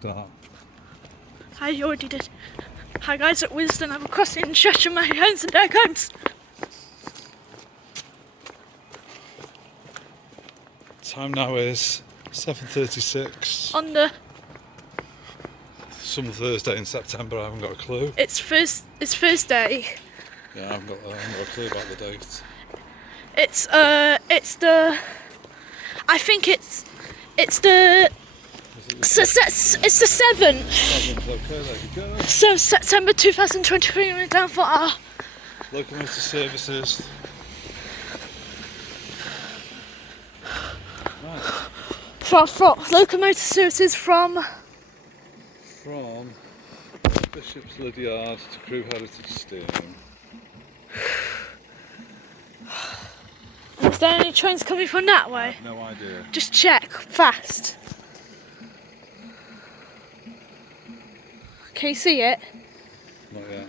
start. I already did. Hi guys, at Willaston, I'm crossing in Cheshire, my homes and their homes. Time now is 7:36. On the... Some Thursday in September, I haven't got a clue. It's Thursday. Yeah, I haven't got a clue about the date. It's the... I think it's the... It's the 7th. Okay, there you go. So September 2023, we're down for our... Locomotive services. Right. From locomotive services from Bishop's Lydiard to Crew Heritage Steam. Is there any trains coming from that way? No idea. Just check fast. Can you see it? Not yet.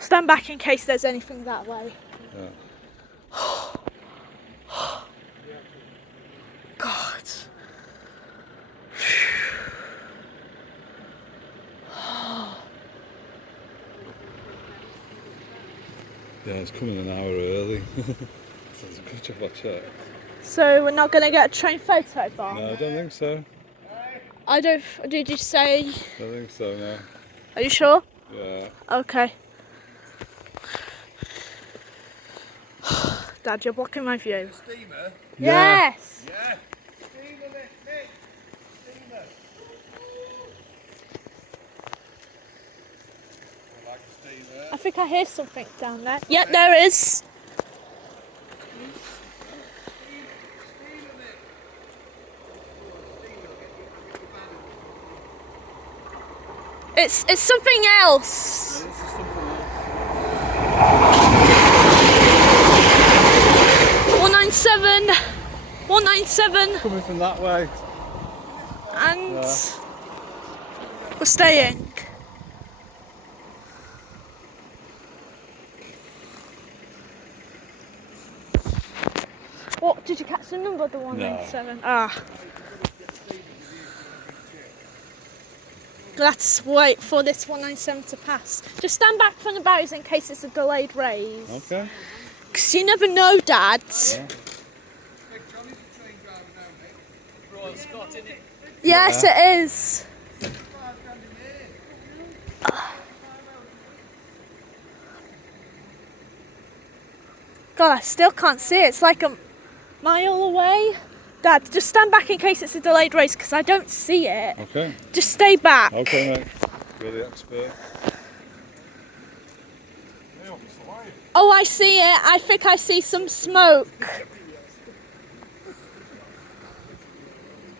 Stand back in case there's anything that way. Yeah. God. Yeah, it's coming an hour early. So it's a good job I checked. So we're not going to get a train photo bar? No, I don't think so. Did you say? I don't think so, no. Are you sure? Yeah. Okay. Dad, you're blocking my view. Steamer? Yes! Yeah. Steamer, Nick. Steamer. I like a steamer. I think I hear something down there. Yep, there is. It's something else. This is something else. 197. 197. Coming from that way. And Yeah. we're staying. What, did you catch the number of the 197? Ah. Let's wait for this 197 to pass. Just stand back from the barriers in case it's a delayed raise. Okay. Because you never know, Dad. Yeah. Yes, it is. God, I still can't see it. It's like a mile away. Dad, just stand back in case it's a delayed race because I don't see it. Okay. Just stay back. Okay, mate. You're the expert. Oh, I see it. I think I see some smoke.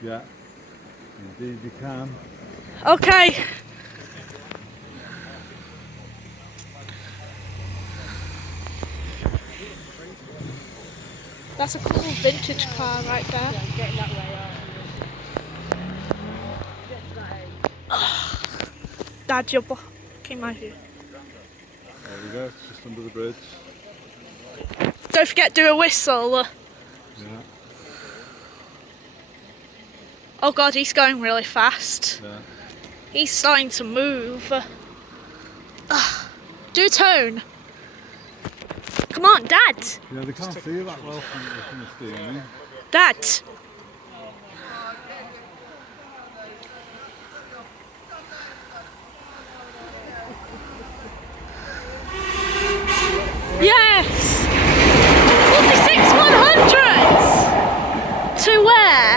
Yeah. Indeed you can. Okay. That's a cool vintage car right there. Dad, you're blocking my view. There we go, it's just under the bridge. Don't forget, do a whistle. Yeah. Oh God, he's going really fast. Yeah. He's starting to move. Do a tone. Come on, Dad. Yeah, they can't see you that well from the steering. Dad. Yes. 46 100s. To where?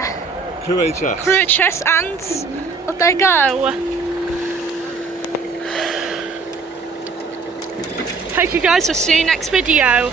Crew HS. Crew HS and up they go. Thank you guys, we'll see you next video.